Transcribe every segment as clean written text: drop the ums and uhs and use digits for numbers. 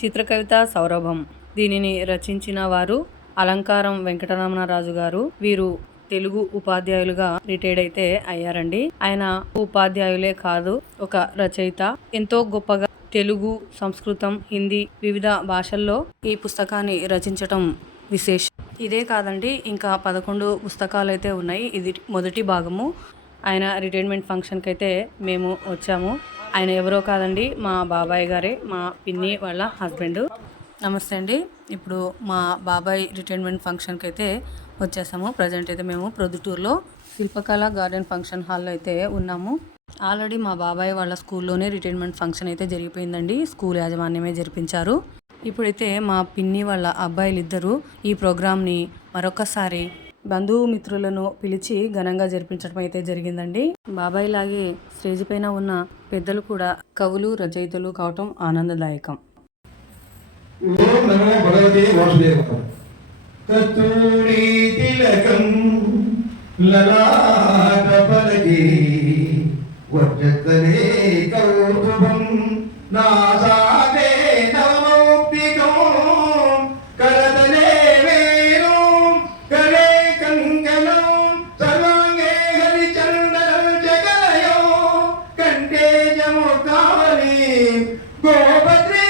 చిత్రకవిత సౌరభం. దీనిని రచించిన వారు అలంకారం వెంకటరమణరాజు గారు. వీరు తెలుగు ఉపాధ్యాయులుగా రిటైర్డ్ అయితే అయ్యారండి. ఆయన ఉపాధ్యాయులే కాదు, ఒక రచయిత. ఎంతో గొప్పగా తెలుగు, సంస్కృతం, హిందీ వివిధ భాషల్లో ఈ పుస్తకాన్ని రచించటం విశేషం. ఇదే కాదండి, ఇంకా 11 పుస్తకాలు అయితే ఉన్నాయి. ఇది మొదటి భాగము. ఆయన రిటైర్మెంట్ ఫంక్షన్కి అయితే మేము వచ్చాము. ఆయన ఎవరో కాదండి, మా బాబాయ్ గారే, మా పిన్ని వాళ్ళ హస్బెండ్. నమస్తే అండి. ఇప్పుడు మా బాబాయ్ రిటైర్మెంట్ ఫంక్షన్కి అయితే వచ్చేసాము. ప్రజెంట్ అయితే మేము ప్రొద్దుటూరులో శిల్పకళ గార్డెన్ ఫంక్షన్ హాల్లో అయితే ఉన్నాము. ఆల్రెడీ మా బాబాయ్ వాళ్ళ స్కూల్లోనే రిటైర్మెంట్ ఫంక్షన్ అయితే జరిగిపోయిందండి. స్కూల్ యాజమాన్యమే జరిపించారు. ఇప్పుడైతే మా పిన్ని వాళ్ళ అబ్బాయిలు ఇద్దరు ఈ ప్రోగ్రామ్ని మరొకసారి బంధుమిత్రులను పిలిచి ఘనంగా జరిపించడం అయితే జరిగిందండి. బాబాయ్ లాగే స్టేజ్ పైన ఉన్న పెద్దలు కూడా కవులు, రచయితలు కావటం ఆనందదాయకం. ఓం నమో భగవతే వాసుదేవాయ. కస్తూరి తిలకం లలాట పలకే వజ్రతలే కౌతుభం నాసాదే నవమౌక్తికం కరతలే వేణుం కరే కంకణం సర్వాంగే హరిచందనం జగలయో కంఠే జముకావలి గోపత్రి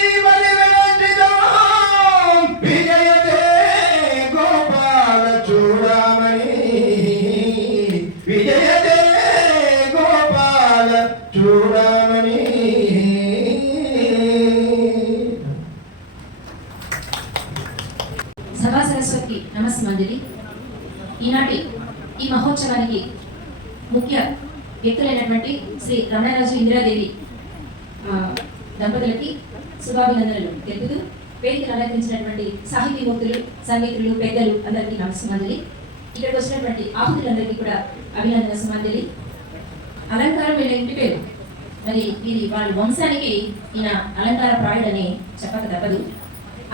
సభా సరస్వతి నమస్మంజలి. ఈనాటి ఈ మహోత్సవానికి ముఖ్య వ్యక్తులైనటువంటి శ్రీ రమణరాజు ఇందిరాదేవి దంపతులకి శుభాభినందనలు తెలుపుతూ వేదికను అలంకరించినటువంటి సాహితీమూర్తులు, సంగీతులు, పెద్దలు అందరికీ నమస్మంజలి. ఇక్కడికి వచ్చినటువంటి ఆహుతులందరికీ కూడా అభినందన సుమంజలి. అలంకారం వీళ్ళ ఇంటి పేరు. మరి ఇది వాళ్ళ వంశానికి ఈయన అలంకార ప్రాయుడని చెప్పక తప్పదు.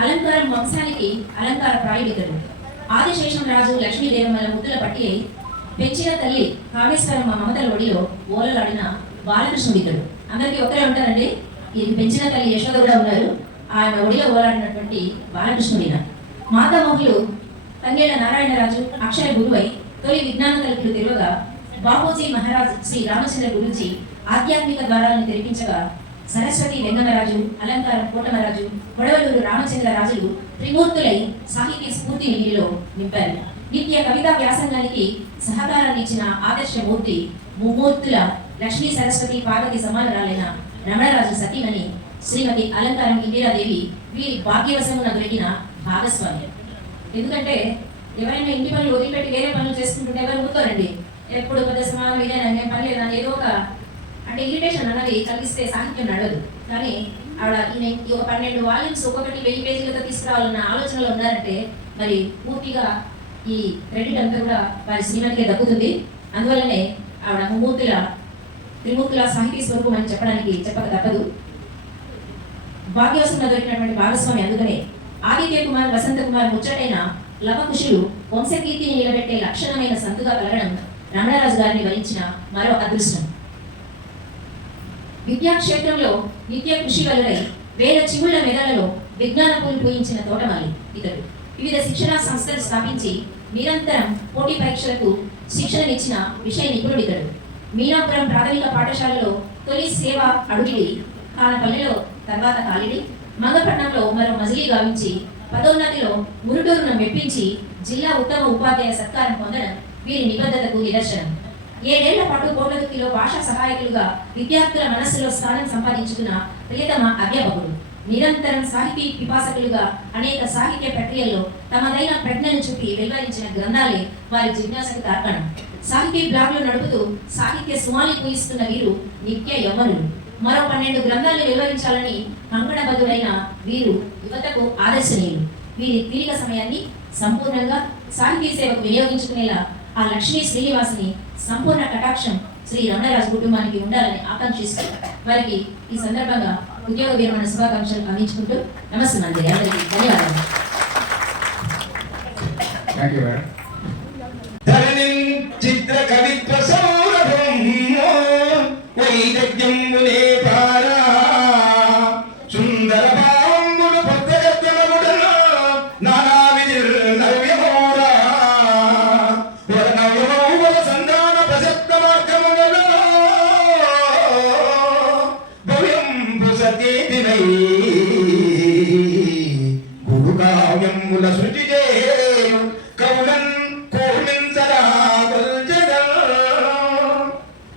అలంకారం వంశానికి అలంకార ప్రాయుడితడు. ఆదిశేషం రాజు లక్ష్మీదేవమ్మల ముద్దుల పట్టి అయి పెంచిన తల్లి కామేశ్వరమ్మ మమతల ఒడిలో ఓలలాడిన బాలకృష్ణుడితడు. అందరికీ ఒకరే ఉంటారండి. ఇది పెంచిన తల్లి యశోద కూడా ఉన్నారు. ఆయన ఒడిలో ఓలాడినటువంటి బాలకృష్ణుడిన. మాతామోహులు తంగేళ్ల నారాయణరాజు అక్షర గురువై తొలి విజ్ఞాన తలుపులు తెరవగా బాపూజీ మహారాజ్ శ్రీ రామచంద్ర గురించి ఆధ్యాత్మిక ద్వారాలను తెరిపించగా సరస్వతి వెంగమరాజు, అలంకారం కోటమరాజు, కొడవలూరు రామచంద్ర రాజులు త్రిమూర్తులై సాహితీ స్ఫూర్తిని వీరిలో నింపారు. నిత్య కవితా వ్యాసంగానికి సహకారాన్ని ఇచ్చిన ఆదర్శమూర్తి ముమ్మూర్తుల లక్ష్మీ సరస్వతి పార్వతి సమానురాలైన రమణరాజు సతీమణి శ్రీమతి అలంకారం ఇందిరాదేవి వీరి భాగ్యవశమున దొరికిన భాగస్వామి. ఎందుకంటే ఎవరైనా ఇంటి పనులు వదిలిపెట్టి వేరే పనులు చేసుకుంటుంటే ఎవరు ఊరుకోరండి. ఎప్పుడు పెద్ద సమానం ఇదేనా పని లేదా ఏదో ఒక అంటే ఇరిటేషన్ అన్నది కలిగిస్తే సాహిత్యం నడవదు. కానీ ఆవిడ ఈ ఒక 12 వాల్యూమ్స్ ఒక్కొక్కటి 1000 పేజీలతో తీసుకురావాలన్న ఆలోచనలో ఉన్నారంటే మరి పూర్తిగా ఈ క్రెడిట్ అంతా కూడా వారి శ్రీమతికే దక్కుతుంది. అందువల్లనే ఆవిడ త్రిమూర్తుల సాహితీ స్వరూపం అని చెప్పక తప్పదు. భాగ్యవశంగా దొరికినటువంటి భాగస్వామి. అందుకనే ఆదిత్య కుమార్, వసంత కుమార్ ముచ్చటైన లవకుశులు వంశకీర్తిని నిలబెట్టే లక్షణమైన సంతుగా కలగడం రమణరాజు గారిని వరించిన మరో అదృష్టం. విద్యాక్షేత్రంలో నిత్య కృషి వలనై వేల చివుళ్ల మెదళ్లలో విజ్ఞాన పూలు పూయించిన తోటమాలి ఇతడు. వివిధ శిక్షణా సంస్థలు స్థాపించి నిరంతరం పోటీ పరీక్షలకు శిక్షణనిచ్చిన విషయ నిపుణుడు ఇతడు. మీనాపురం ప్రాథమిక పాఠశాలలో తొలి సేవ అడుగిడి, కానపల్లిలో తర్వాత కాలిడి, మంగపట్నంలో మరో మజిలీ గావించి పదోన్నతిలో మురుటూరును మెప్పించి జిల్లా ఉత్తమ ఉపాధ్యాయ సత్కారం పొందడం వీరి నిబద్ధతకు నిదర్శనం. 7 ఏళ్ల పాటు కోట్లదుక్కిలో భాషా సహాయకులుగా విద్యార్థుల మనస్సులో స్థానం సంపాదించుకున్న ప్రియతమ అధ్యాపకుడు. నిరంతరం సాహితీ పిపాసకులుగా అనేక సాహిత్య ప్రక్రియల్లో తమదైన ప్రజ్ఞను చూపి వెలువరించిన గ్రంథాలే వారి జిజ్ఞాసకు తార్కాణం. సాహితీ బ్లాగ్లు నడుపుతూ సాహిత్య సుమాలి పూయిస్తున్న వీరు నిత్య యవ్వనులు. మరో 12 గ్రంథాలను వెలువరించాలని కంకణబద్ధుడైన వీరు యువతకు ఆదర్శనీయులు. వీరి తీరిక సమయాన్ని సంపూర్ణంగా సాహితీ సేవకు వినియోగించుకునేలా ఆ లక్ష్మీ శ్రీనివాసుని సంపూర్ణ కటాక్షం శ్రీ రమణరాజు కుటుంబానికి ఉండాలని ఆకాంక్షిస్తూ వారికి ఈ సందర్భంగా ఉద్యోగ విరమణ శుభాకాంక్షలు అందించుకుంటూ నమస్కారం. అందరికీ ధన్యవాదాలు. చిత్ర కవిత్వ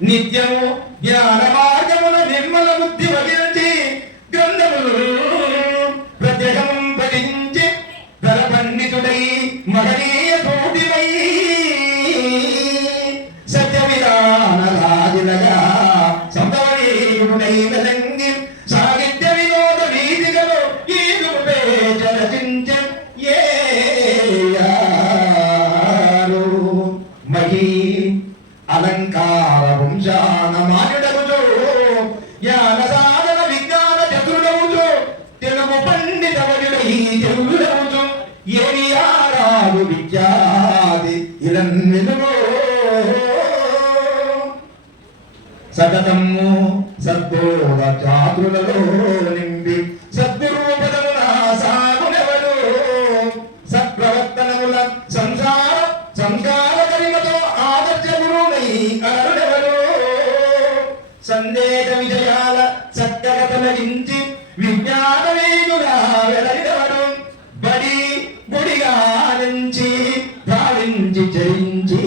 నిత్యము జ్ఞాన మార్గముల నిర్మల బుద్ధి వహించి గ్రంథములు ప్రత్యేకం పఠించి ధర పండితుడై మహనీయ కోటివై సత్య విధాన రాజులగా సంభవనీయుడై వెలంగి సాహిత్య వినోద వీధిగలో ఈ రూపే చరచించ ఏయారు మహీ అలంకార వంశాన మాన్యుడగుచో జ్ఞాన సాధన విజ్ఞాన చతురుడవుచో తెలుగు పండిత వయుడై తెలుగుడవుచో ఏరియారాలు విద్యాది ఇలన్ వెలుగో సతతము సద్బోధ చాతులలో నిండి సద్గురూపదమున సాగునెవడు సత్ప్రవర్తనముల సంస్కార గరిమతో ఆదర్శ గురువునై అరుడెవడు సందేహ విజయాల చక్కగా తొలగించి విజ్ఞాన వేగులా వెలరిదవడు బడి గుడిగా నుంచి భావించి జయించి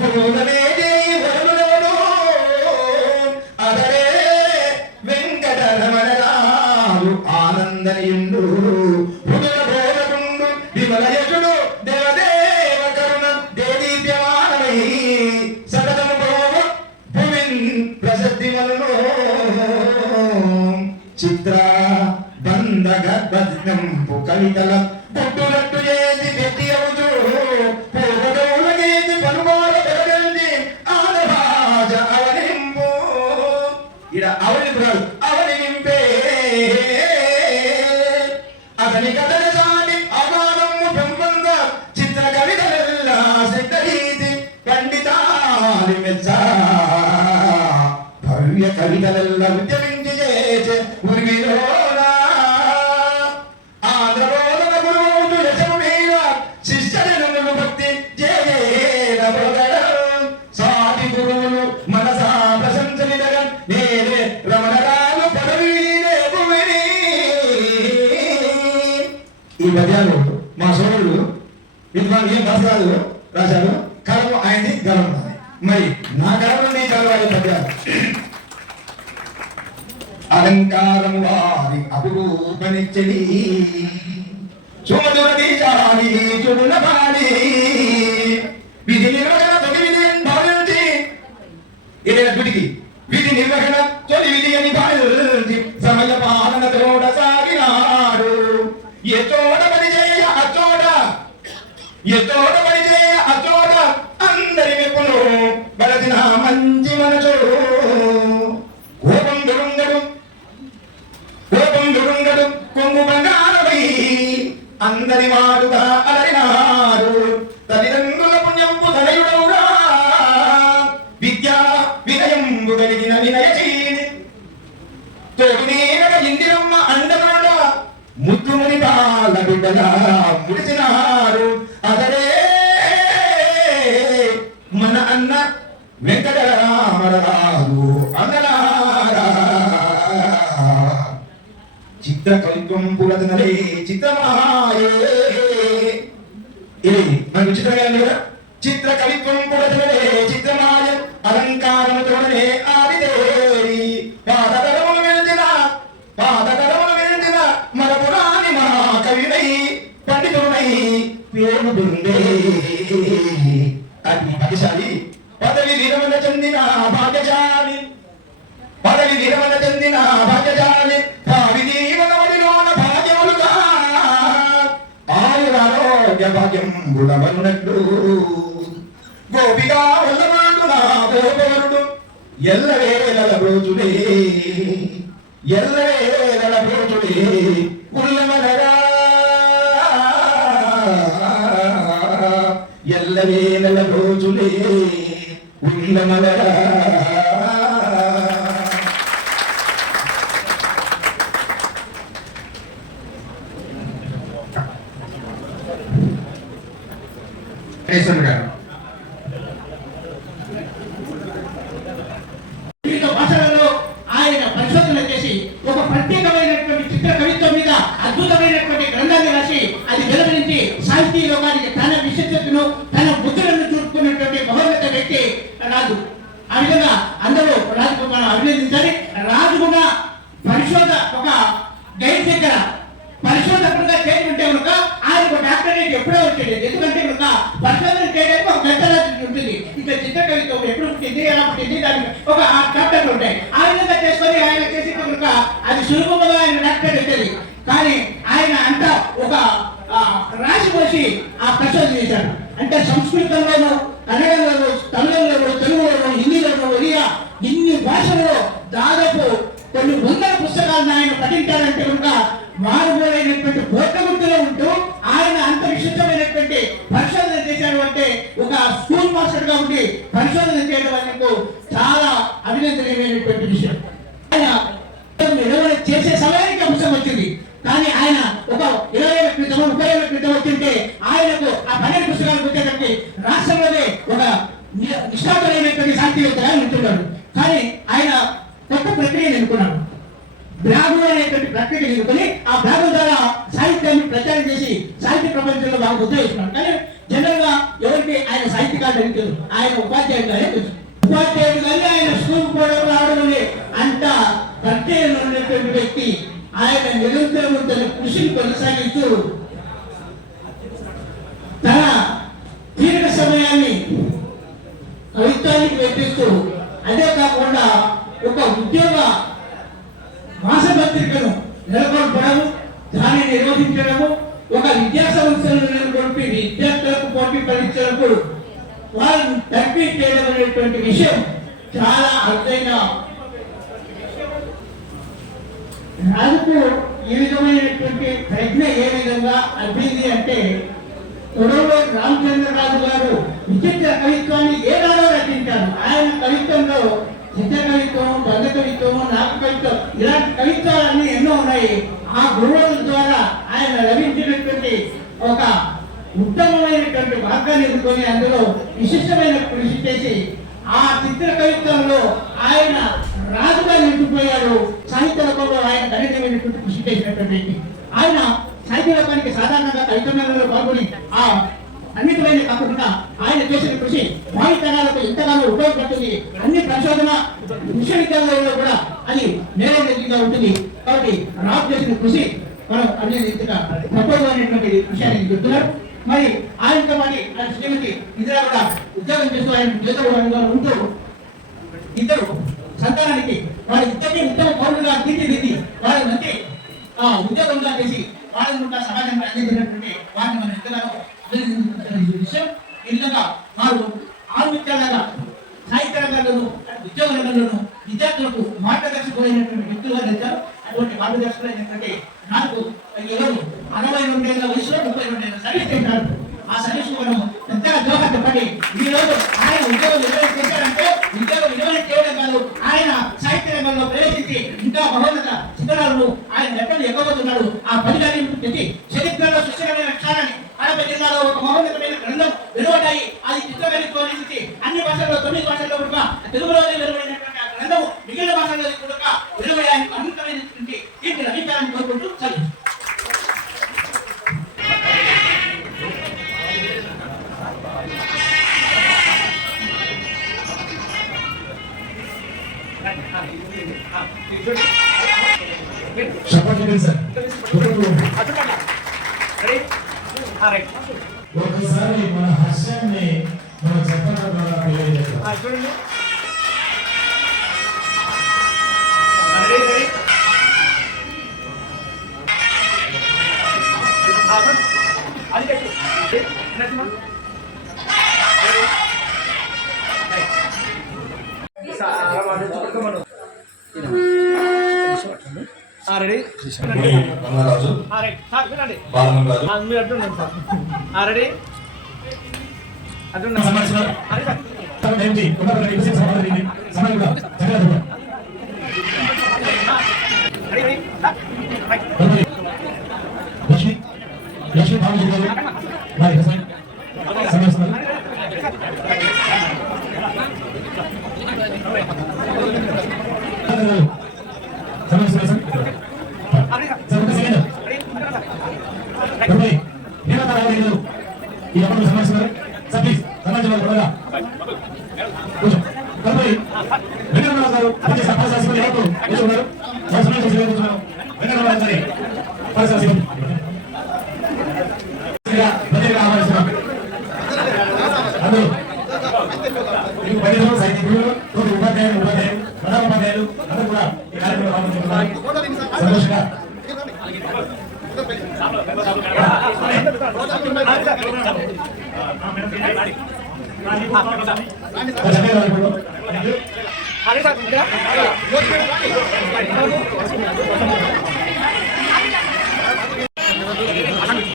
గురువులనే వరుడెవడు అదరే వెంకటరమణరాలు ఆనందనియుండు భుజన బోధకుండు విమలయజుడు దేవదేవ కరుణ దేదీప్యమానమై సతతము భువిన్ ప్రసిద్ధి వలన చిత్ర బంధ గర్భంపు కవితల పుట్టునట్టు చేసి వ్యక్తి అవుతూ పూర్వగేసి పలుమాల పెరగండి ఆనభాజ అవనింపు ఇడ అవనింపురాలు అవనింపే అతని కథన సాటి అగానము పెంపొంద చిత్ర కవితలెల్లా సిద్ధరీతి పండితాలి మెచ్చ భవ్య కవితలెల్ల ఉద్యమించి చేసే ఉరిగిలోనా ఆంధ్రలోన గురువులు యశము మీద శిష్యులను భక్తి జయన పొగడ సాటి గురువులు మనసా ప్రశంసలిదగ నేనే రమణరాలు పదవి రేపువిని. ఈ పద్యాలు మా సోదరుడు విద్వాన్ ఏం రాశారు కలం ఆయనది గలం నాది. మరి నా కలం నీ కలవాలి పద్యాలు అలంకారము వారి అపురూపనిచ్చడి చూడునది చాలి చూడున బాలి విధి నిర్వహణ తొలి విధి అని భావించి ఏదైనా గుడికి విధి నిర్వహణ తొలి విధి అని భావించి సమయ పాలన తోడ సాగినాడు ఏ చోట పనిచేయ అచోట ఏ చోట పనిచేయ అచోట అందరి మెప్పును బలసిన మంచి మనచుడు కోపం దురుంగడు కొంగు బంగారమై అందరి వాడుగా అలరినాడు తల్లిదండ్రుల పుణ్యంపు తనయుడవుగా విద్యా వినయంబు కలిగిన వినయశీలి తోడు నీడగ ఇందిరమ్మ అండనుడ ముద్దుముని బాల బిడ్డగా ముడిచినారు అతడే మన అన్న వెంకటరామరాజు అన్నలారా చిత్ర కవిత్వం పురతనలే చిత్రమాయే ఇది మనకు చిత్రంగా కదా చిత్ర కవిత్వం పురతనలే చిత్రమాయ అలంకారముతోనే ఆదిదేవి పాదతరములు వెందిన మరపురాని మహాకవినై పండితుడై పేరుందే అది భాగ్యశాలి పదవి విరమణ చెందిన భాగ్యశాలి భావి జీవనములోన భాగ్యములుగా ఆయురారోగ్య భాగ్యం గుణమన్నట్లు గోపిగా వల్లమాడు నా గోపరుడు ఎల్లవేళల బ్రోచుడే ఉల్లమలరా ఎల్లవేళల బ్రోచుడే ఉల్లమలరా. వివిధ భాషలలో ఆయన పరిశోధన చేసి ఒక ప్రత్యేకమైనటువంటి చిత్ర కవిత్వం మీద అద్భుతమైనటువంటి గ్రంథాన్ని రాసి అది వెలువరించి సాహితీ లోకానికి తన విశిష్టతను తన ముద్రలను చూపుకున్నటువంటి మహోన్నత వ్యక్తి రాదు. ఆ విధంగా అందరూ రాజు మనం అభినందించాలి. రాజు కూడా ఒక గైడ్ దగ్గర పరిశోధకుడుగా చేసి ఉంటే కనుక ఆయనకు డాక్టరేట్ ఎప్పుడో వచ్చేది. ఎందుకంటే కనుక పరిశోధన చేయడానికి ఒక మెథడాలజీ ఉంటుంది. ఇంకా చిత్రకవిత్వం ఎప్పుడు పుట్టింది, ఎలా పుట్టింది, దానికి ఒక చాప్టర్లు ఉంటాయి. ఆ విధంగా చేసుకొని ఆయన చేసి కనుక అది సులభంగా ఆయన డాక్టరేట్ వచ్చేది. కానీ ఆయన అంతా ఒక రాసి పోసి ఆ పరిశోధన చేశాడు. అంటే సంస్కృతంలోనూ, కన్నడంలోనూ, తమిళంలోనూ, తెలుగులోనూ, హిందీలోనూ, ఒరియా ఇన్ని భాషల్లో దాదాపు కొన్ని వందల పుస్తకాలను ఆయన పఠించాడంటే కనుక మారుమూలైనటువంటి కోటగుట్టులో ఉంటూ ఆయన అంత విశిష్టమైనటువంటి పరిశోధన చేశాడు. అంటే ఒక స్కూల్ మాస్టర్ గా ఉండి పరిశోధన చేయడం అనేది చాలా అభినందనీయమైనటువంటి విషయం. ఆయన చేసే సమయానికి అంశం వచ్చింది. కానీ ఆయన ఒక 20 ఏళ్ల క్రితం, 30 ఏళ్ల క్రితం వచ్చింటే ఆయనకు ఆ 12 పుస్తకాలకు వచ్చేటప్పటికి రాష్ట్రంలోనే ఒక నిష్ఠాపరైనటువంటి శాంతివేత్తగా ఉంటున్నాడు. కానీ ఆయన కొత్త ప్రక్రియను ఎన్నుకున్నాడు. బ్లాగులు అనేటువంటి ప్రక్రియ ఎన్నుకొని ఆ బ్లాగుల ద్వారా సాహిత్యాన్ని ప్రచారం చేసి సాహిత్య ప్రపంచంలో బాగా ఉద్యోగిస్తున్నాడు. కానీ జనరల్ గా ఎవరికి ఆయన సాహిత్యకారుడు అనిపించదు, ఆయన ఉపాధ్యాయుడుగానే తెలుసు. ఉపాధ్యాయుడు కానీ ఆయన స్కూల్ పోవడం రావడం అంత ప్రక్రియలో ఉన్నటువంటి వ్యక్తి. ఆయన నిరంతరం తన కృషిని కొనసాగిస్తూ తన తీరిక సమయాన్ని కవిత్వానికి వెచ్చిస్తూ, అదే కాకుండా ఒక ఉద్యోగ మాసపత్రికను నెలకొల్పడము, దాన్ని నిర్వహించడము, ఒక విద్యా సంస్థలను నెలకొల్పి విద్యార్థులకు పోటీ పరీక్షలకు వారిని తర్ఫీ చేయడం అనేటువంటి విషయం చాలా అరుదైన. రాజుకు ఈ విధమైనటువంటి ప్రజ్ఞ ఏ విధంగా అబ్బింది అంటే, తొడవలో రామచంద్రరాజు గారు విచిత్ర కవిత్వాన్ని ఏనాడో రచించారు. ఆయన కవిత్వంలో చిత్ర కవిత్వం, బంధ కవిత్వం, నాగ కవిత్వం ఇలాంటి కవిత్వాలన్నీ ఎన్నో ఉన్నాయి. ఆ గురువుల ద్వారా ఆయన లభించినటువంటి ఒక ఉత్తమమైనటువంటి మార్గాన్ని ఎదుర్కొని అందులో విశిష్టమైన కృషి చేసి ఆ చిత్ర కవిత్వంలో ఆయన రాజుగా నిలిచిపోయాడు. సాహిత్య లోకంలో ఆయన గణనీయమైనటువంటి కృషి చేసినటువంటి వ్యక్తి. ఆయన సాహిత్య లోకానికి సాధారణంగా కవిత్వంలో పాల్గొని ఆ అన్నిటిపైన కాకుండా ఆయన చేసిన కృషి భావితరాలకు ఎంతగానో ఉపయోగపడుతుంది. అన్ని పరిశోధన విశ్వవిద్యాలయాల్లో కూడా అది నేరవేదిగా ఉంటుంది. కాబట్టి రాజు చేసిన కృషి మనం అభినందించగా తప్పైనటువంటి విషయాన్ని చెప్తున్నారు. మరి ఆయనతో పాటు ఆయన శ్రీమతి ఇందిరా కూడా ఉద్యోగం చేస్తూ ఆయన చేతగా ఉంటూ ఇద్దరు సంతానానికి వారి ఇద్దరిని ఉత్తమ పౌరులుగా తీర్చిదిద్ది వారి మంచి ఉద్యోగంగా చేసి వాళ్ళని కూడా సమాజంగా అందించినటువంటి వారిని మనం ఎంతగానో అభినందించిన విషయం. ఈ విధంగా వారు ఆత్మహత్యలాగా సాహిత్య రంగంలోనూ, ఉద్యోగ రంగంలోనూ విద్యార్థులకు మార్గదర్శకులైనటువంటి వ్యక్తులుగా నిలిచారు. అటువంటి మార్గదర్శకులైనటువంటి నాకు ఎవరు 62 ఏళ్ల వయసులో 32 ఏళ్ల సర్వీస్ చేశారు. ఆ సర్వీస్ మనం పెద్దగా జోహార్ చెప్పండి. ఈ రోజు ఆయన ఉద్యోగం నిర్వహణ చేశారంటే ఉద్యోగం నిర్వహణ చేయడం కాదు, ఆయన సాహిత్య రంగంలో ప్రవేశించి ఇంకా మహోన్నత శిఖరాలను ఆయన ఎక్కడ ఎక్కబోతున్నాడు. ఆ ఫలితాన్ని పెట్టి చరిత్రలో సుస్థిరమైన అక్షరాన్ని కడప జిల్లాలో ఒక మహోన్నతమైన గ్రంథం వెలువడ్డాయి. అది చిత్రకవిత్వం నుంచి అన్ని భాషల్లో 9 భాషల్లో కూడా తెలుగులోనే వెలువడినటువంటి ఆ గ్రంథం మిగిలిన భాషల్లో కూడా వెలువడడానికి అద్భుతమైనటువంటి కీర్తి లభించాలని కోరుకుంటూ చదువు. ఒకసారి మన హర్షాన్ని మన చెప్పడం ద్వారా తెలియజేస్తాం. చూడండి రెడీ రంగరాజు బాలరాజు మీరు అడ్డున్నాను సార్. రెడీ అడ్డున్నా లక్ష్మీ లక్ష్మీ బాబు ఈ అప్పుడు సమస్య సమాజం తదుపరి వెంకటరామరాజు గారు అధ్యక్ష పరిసర సిబ్బంది ఎవరు కూర్చున్నారు వారి సమయం చేసి కూర్చున్నాం. వెంకటరామరాజు గారి పరిసర సిబ్బంది ప్రత్యేక ఆహ్వానిస్తున్నాం. అందరూ మీకు వైద్యులు, సైనికులు, ఉపాధ్యాయులు, ప్రధాన ఉపాధ్యాయులు అందరూ కూడా ఈ కార్యక్రమంలో పాల్గొంటున్నారు. సంతోషంగా అరే సార్